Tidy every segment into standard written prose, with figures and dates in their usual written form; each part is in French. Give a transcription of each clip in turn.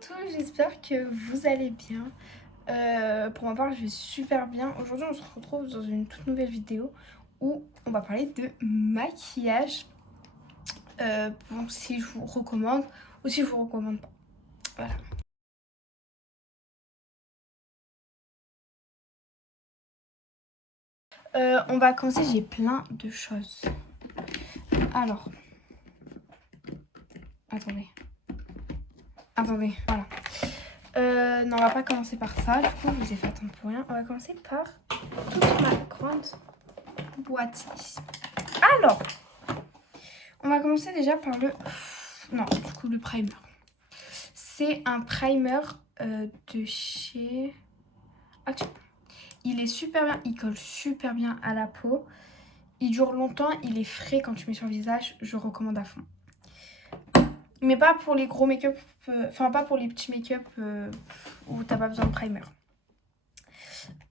tous, j'espère que vous allez bien. Pour ma part, je vais super bien. Aujourd'hui, on se retrouve dans une toute nouvelle vidéo où on va parler de maquillage. Bon, si je vous recommande ou si je vous recommande pas. Voilà. On va commencer, j'ai plein de choses. Alors, attendez, voilà. Non, on va pas commencer par ça. Du coup, je vous ai fait attendre pour rien. On va commencer par toute ma grande boîte ici. Alors, on va commencer déjà par le... Non, du coup, le primer. C'est un primer de chez Action. Il est super bien, il colle super bien à la peau. Il dure longtemps, il est frais quand tu mets sur le visage. Je recommande à fond. Mais pas pour les gros make-up, enfin pas pour les petits make-up où t'as pas besoin de primer.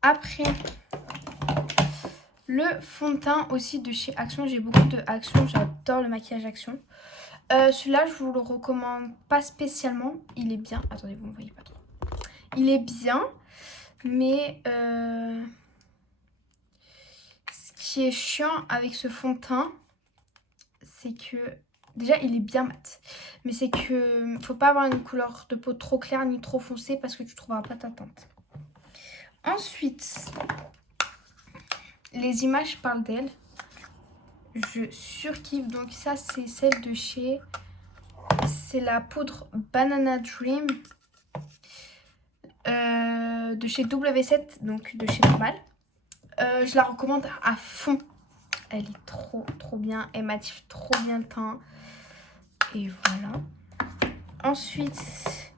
Après, le fond de teint aussi de chez Action. J'ai beaucoup de Action, j'adore le maquillage Action. Celui-là, je vous le recommande pas spécialement. Il est bien. Attendez, vous ne voyez pas trop. Il est bien, mais ce qui est chiant avec ce fond de teint, c'est que déjà, il est bien mat. Mais c'est que faut pas avoir une couleur de peau trop claire ni trop foncée parce que tu trouveras pas ta teinte. Ensuite, les images parlent d'elle. Je surkiffe. Donc ça, c'est celle de chez... C'est la poudre Banana Dream de chez W7, donc de chez Normal. Je la recommande à fond. Elle est trop bien. Elle m'attive trop bien le teint. Et voilà. Ensuite...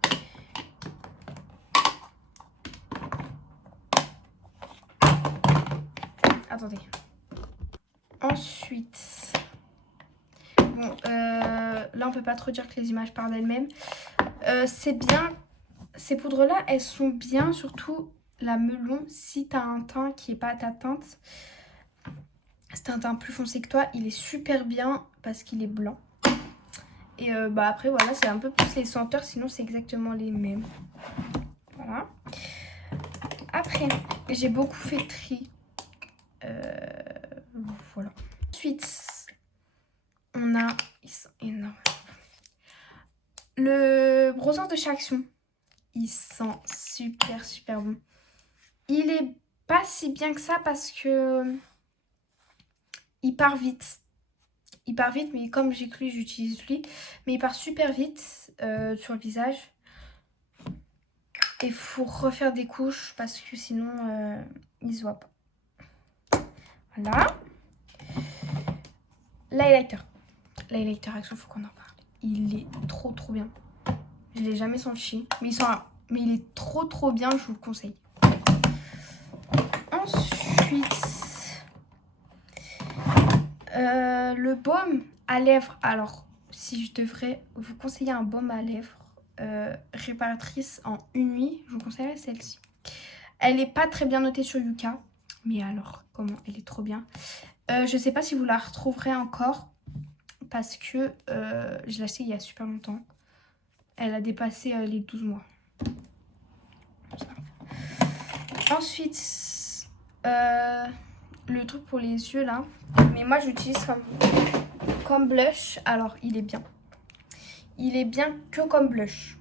Attendez. Ensuite... Bon, là on peut pas trop dire que les images parlent d'elles-mêmes. C'est bien. Ces poudres-là, elles sont bien, surtout la melon. Si t'as un teint qui est pas à ta teinte, c'est un teint plus foncé que toi, il est super bien parce qu'il est blanc. Et bah après, voilà, c'est un peu plus les senteurs, sinon c'est exactement les mêmes. Voilà. Après, j'ai beaucoup fait tri. Voilà. Ensuite, on a... Ils sont énormes. Le bronzer de chez Action. Il sent super bon. Il est pas si bien que ça parce que... Il part vite. Il part vite, mais comme j'ai que lui, j'utilise lui. Mais il part super vite sur le visage. Et il faut refaire des couches parce que sinon, il se voit pas. Voilà. L'highlighter. L'highlighter Action, faut qu'on en parle. Il est trop bien. Je l'ai jamais senti. Mais il est trop bien, je vous le conseille. Ensuite, le baume à lèvres. Alors, si je devrais vous conseiller un baume à lèvres réparatrice en une nuit, je vous conseillerais celle-ci. Elle n'est pas très bien notée sur Yuka, mais alors, comment elle est trop bien. Je sais pas si vous la retrouverez encore, parce que je l'ai achetée il y a super longtemps. Elle a dépassé les 12 mois. Ensuite, le truc pour les yeux là. Mais moi j'utilise comme blush. Alors il est bien. Il est bien que comme blush.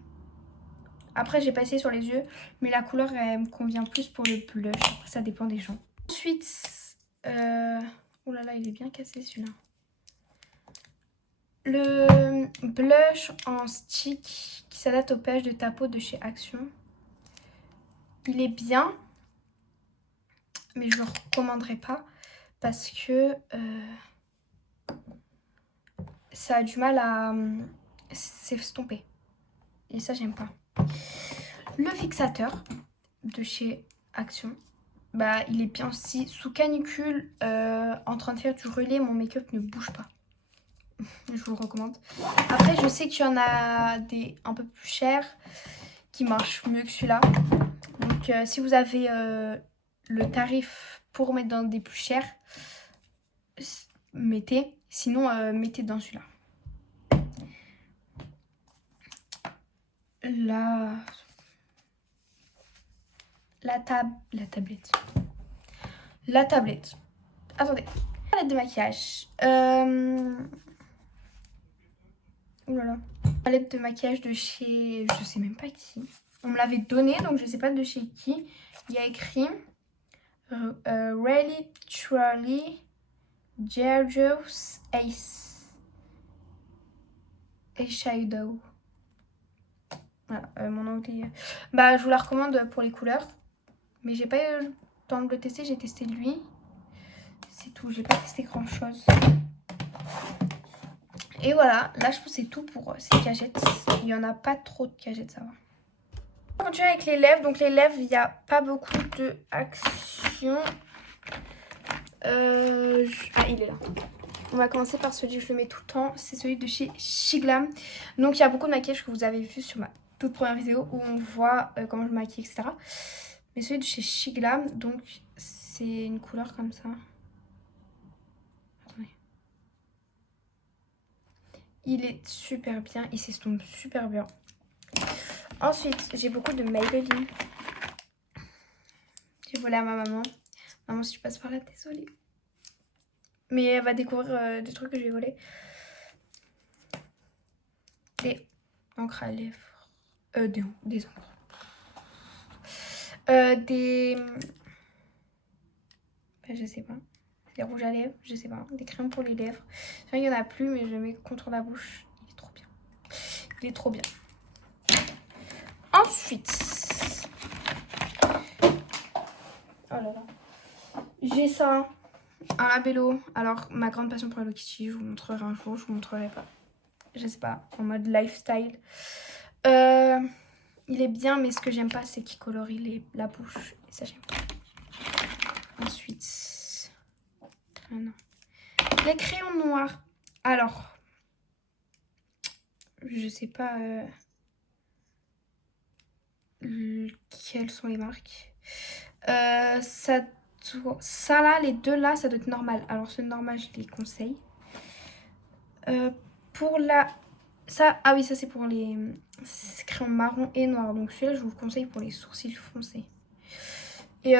Après j'ai passé sur les yeux. Mais la couleur elle me convient plus pour le blush. Après ça dépend des gens. Ensuite, oh là là il est bien cassé celui-là. Le blush en stick qui s'adapte au pH de ta peau de chez Action. Il est bien. Mais je ne le recommanderais pas. Parce que ça a du mal à s'estomper. Et ça, j'aime pas. Le fixateur de chez Action. Bah, il est bien aussi. Sous canicule, en train de faire du relais, mon make-up ne bouge pas. Je vous le recommande. Après, je sais qu'il y en a des un peu plus chers qui marchent mieux que celui-là. Donc, si vous avez le tarif pour mettre dans des plus chers, mettez. Sinon, mettez dans celui-là. la tablette. La tablette. Attendez. Palette de maquillage. Oh là là. Palette de maquillage de chez... Je sais même pas qui. On me l'avait donné, donc je sais pas de chez qui. Il y a écrit... Really, truly, Georgios Ace. Eyeshadow. Voilà, mon anglais. Bah, je vous la recommande pour les couleurs. Mais j'ai pas eu le temps de le tester. J'ai testé lui. C'est tout. J'ai pas testé grand chose. Et voilà. Là, je pense que c'est tout pour ces cagettes. Il y en a pas trop de cagettes, ça va. On continue avec les lèvres. Donc, les lèvres, il n'y a pas beaucoup d'action. Ah, il est là. On va commencer par celui que je le mets tout le temps. C'est celui de chez Shiglam. Donc, il y a beaucoup de maquillage que vous avez vu sur ma toute première vidéo où on voit comment je maquille, etc. Mais celui de chez Shiglam, donc c'est une couleur comme ça. Attendez. Il est super bien. Il s'estompe super bien. Ensuite, j'ai beaucoup de Maybelline. J'ai volé à ma maman. Maman, si tu passes par là, désolée. Mais elle va découvrir des trucs que j'ai volés. Des encres à lèvres. Des encres. Je sais pas. Des rouges à lèvres, je sais pas. Des crèmes pour les lèvres. Il y en a plus, mais je le mets contre la bouche. Il est trop bien. Il est trop bien. Ensuite. Oh là là. J'ai ça. Un labello. Alors, ma grande passion pour Hello Kitty, je vous montrerai un jour, je vous montrerai pas. Je sais pas, en mode lifestyle. Il est bien, mais ce que j'aime pas, c'est qu'il colorie la bouche. Et ça, j'aime pas. Ensuite. Ah non. Les crayons noirs. Alors. Je sais pas quelles sont les marques. Ça là, les deux là, ça doit être normal. Alors, ce normal, je les conseille. Pour la... Ça, ah oui, ça c'est pour les crayons marron et noir. Donc celui-là, je vous le conseille pour les sourcils foncés. Et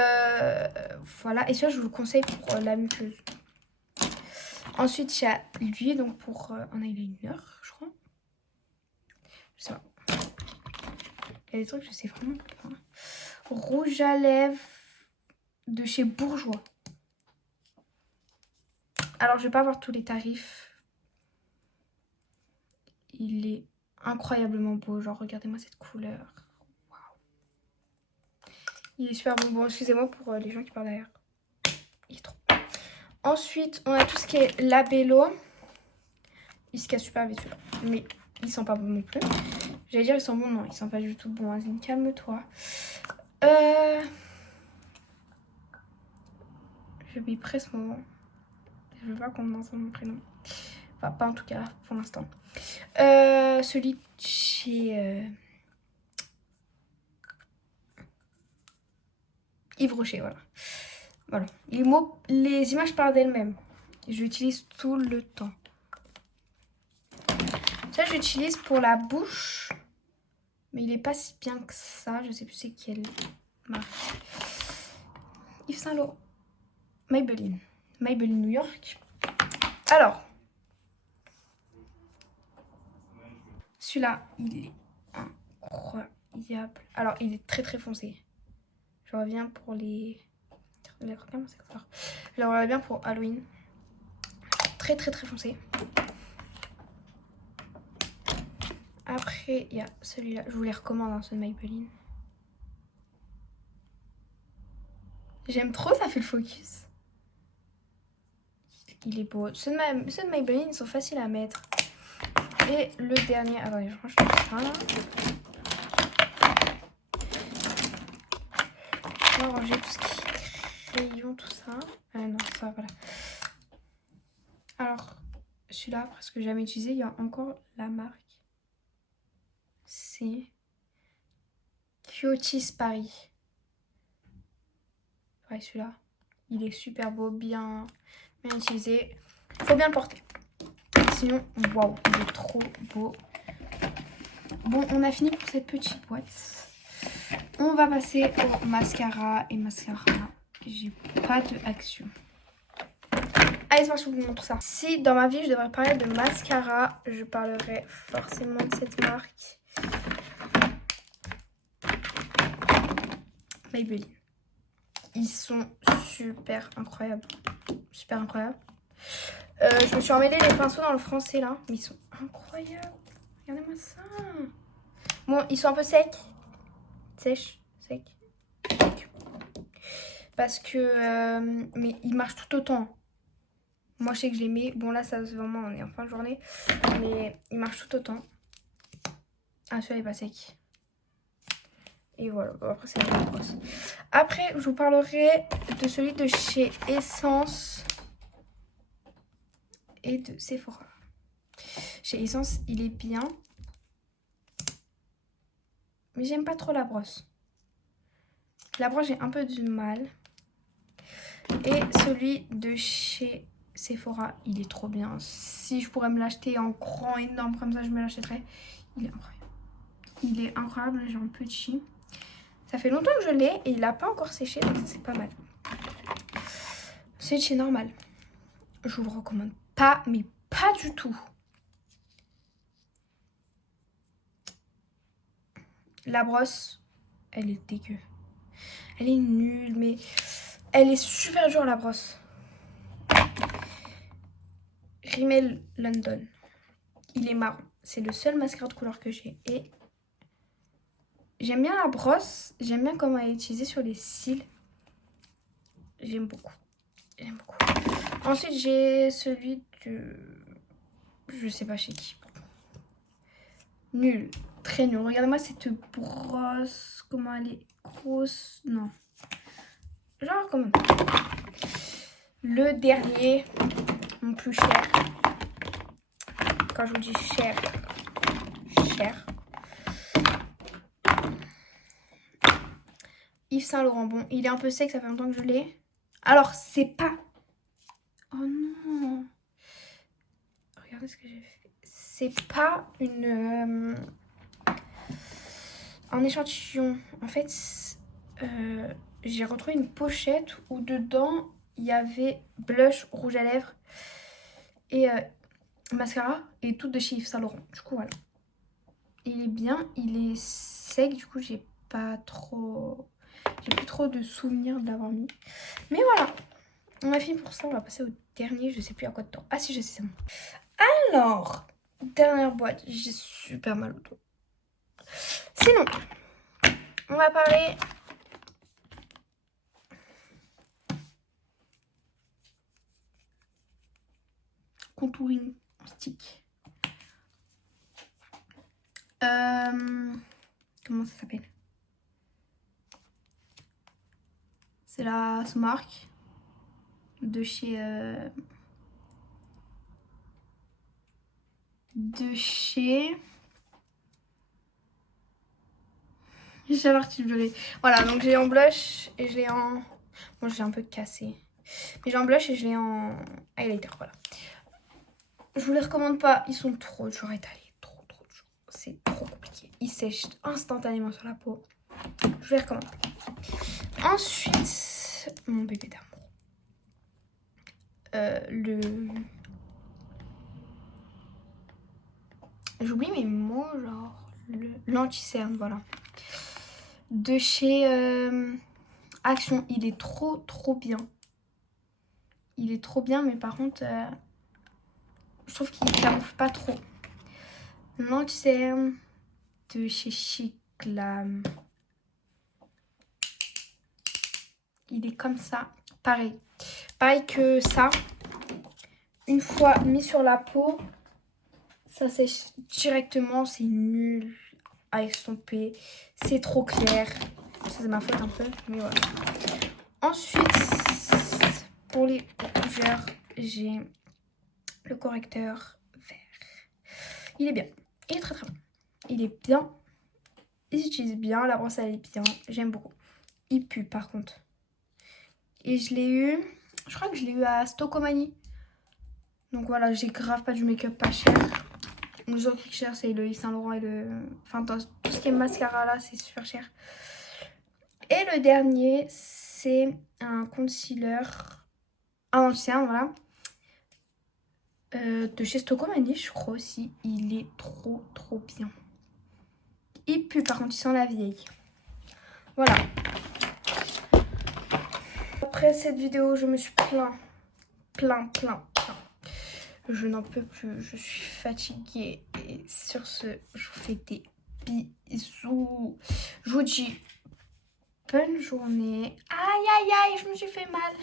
voilà. Et celui-là, je vous le conseille pour la muqueuse. Ensuite, il y a lui, donc pour un eyeliner, je crois. Je sais pas. Il y a des trucs, je sais vraiment pas. Rouge à lèvres de chez Bourjois. Alors, je vais pas voir tous les tarifs. Il est incroyablement beau. Genre, regardez-moi cette couleur. Waouh. Il est super bon. Bon, excusez-moi pour les gens qui parlent derrière. Il est trop bon. Ensuite, on a tout ce qui est labello. Il se casse super vite celui-là. Mais ils sont pas bons non plus. J'allais dire ils sont bons. Non, ils sont pas du tout bons. Azine, calme-toi. Je lui presse mon... Je veux pas qu'on entende mon prénom. Enfin, pas en tout cas, pour l'instant. Celui chez... Yves Rocher, voilà. Voilà. Les images parlent d'elles-mêmes. Je l'utilise tout le temps. Ça, j'utilise pour la bouche. Mais il est pas si bien que ça. Je sais plus c'est quelle marque. Yves Saint Laurent. Maybelline. Maybelline New York. Alors. Celui-là, il est incroyable. Alors, il est très très foncé. Je reviens pour les... Je le reviens bien pour Halloween. Très très très foncé. Après, il y a celui-là. Je vous les recommande, hein, ce de Maybelline. J'aime trop, ça fait le focus. Il est beau. Ceux de Maybelline, ils sont faciles à mettre. Et le dernier... Attendez, je range tout ça. On va ranger tout ce qui est crayon, tout ça. Ah non, ça, voilà. Alors, celui-là, presque jamais utilisé. Il y a encore la marque. C'est Cuties Paris. Ouais, celui-là. Il est super beau, bien utilisé. Faut bien le porter. Sinon, waouh, il est trop beau. Bon, on a fini pour cette petite boîte. On va passer au mascara. Et mascara, j'ai pas de action. Allez, c'est parti, je vous montre ça. Si dans ma vie, je devrais parler de mascara, je parlerai forcément de cette marque. Maybelline. Ils sont super incroyables. Super incroyables. Je me suis emmêlé les pinceaux dans le français là. Mais ils sont incroyables. Regardez-moi ça. Bon, ils sont un peu secs. Sèches. Secs. Parce que... mais ils marchent tout autant. Moi, je sais que je les mets. Bon, là, ça vraiment, on est en fin de journée. Mais ils marchent tout autant. Ah, celui-là, il est pas sec. Et voilà. Après, c'est la brosse. Après, je vous parlerai de celui de chez Essence et de Sephora. Chez Essence, il est bien. Mais j'aime pas trop la brosse. La brosse, j'ai un peu du mal. Et celui de chez Sephora, il est trop bien. Si je pourrais me l'acheter en grand, énorme comme ça, je me l'achèterais. Il est incroyable. Il est incroyable, j'ai un petit. Ça fait longtemps que je l'ai et il n'a pas encore séché, donc c'est pas mal. C'est de chez Normal. Je vous le recommande pas, mais pas du tout. La brosse, elle est dégueu. Elle est nulle, mais elle est super dure la brosse. Rimmel London. Il est marron. C'est le seul mascara de couleur que j'ai. Et j'aime bien la brosse. J'aime bien comment elle est utilisée sur les cils. J'aime beaucoup. J'aime beaucoup. Ensuite, j'ai celui de... Je sais pas chez qui. Nul. Très nul. Regardez-moi cette brosse. Comment elle est grosse. Non. Genre comment. Le dernier. Mon plus cher. Quand je vous dis cher. Cher. Yves Saint Laurent. Bon, il est un peu sec. Ça fait longtemps que je l'ai. Alors, c'est pas... Oh non. Regardez ce que j'ai fait. C'est pas une... un échantillon. En fait, j'ai retrouvé une pochette où dedans, il y avait blush, rouge à lèvres et mascara et tout de chez Yves Saint Laurent. Du coup, voilà. Il est bien, il est sec. Du coup, j'ai pas trop... J'ai plus trop de souvenirs de l'avoir mis. Mais voilà. On a fini pour ça. On va passer au dernier. Je sais plus à quoi de temps. Ah si, je sais. Alors, dernière boîte. J'ai super mal au dos. Sinon, on va parler contouring en stick. Comment ça s'appelle? C'est la marque de chez j'ai l'articulé. Voilà, donc j'ai en blush et je l'ai en... Bon, j'ai un peu cassé. Mais j'ai en blush et je l'ai en highlighter, voilà. Je vous les recommande pas, ils sont trop durs à étaler. Trop durs. C'est trop compliqué. Ils sèchent instantanément sur la peau. Je les recommande pas. Ensuite, mon bébé d'amour. J'oublie mes mots, genre... L'anti-cerne, voilà. De chez Action. Il est trop bien. Il est trop bien, mais par contre, je trouve qu'il ne camoufle pas trop. L'anti-cerne de chez Chic Glam. Il est comme ça. Pareil. Pareil que ça. Une fois mis sur la peau, ça sèche directement. C'est nul à estomper. C'est trop clair. Ça, c'est ma faute un peu, mais voilà. Ensuite, pour les rougeurs, j'ai le correcteur vert. Il est bien. Il est très bon. Il est bien. Il s'utilise bien. La brosse, elle est bien. J'aime beaucoup. Il pue, par contre. Et je l'ai eu... Je crois que je l'ai eu à Stocomanie. Donc voilà, j'ai grave pas du make-up pas cher. Le seul truc cher, c'est le Yves Saint Laurent et le... Enfin, tout ce qui est mascara là, c'est super cher. Et le dernier, c'est un concealer... Un ancien, voilà. De chez Stocomanie, je crois aussi. Il est trop bien. Il pue, par contre, il sent la vieille. Voilà. Après cette vidéo, je me suis plein. Je n'en peux plus, je suis fatiguée. Et sur ce, je vous fais des bisous. Je vous dis bonne journée. Aïe, je me suis fait mal.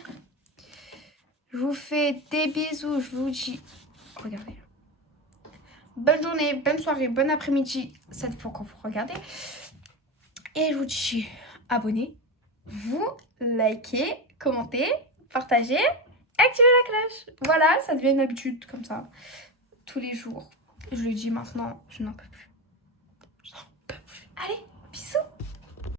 Je vous fais des bisous, je vous dis... Regardez. Bonne journée, bonne soirée, bon après-midi. Ça dépend quand vous regardez. Et je vous dis abonnez-vous, likez, commentez, partagez, activez la cloche. Voilà, ça devient une habitude comme ça. Tous les jours. Je le dis maintenant, je n'en peux plus. Allez.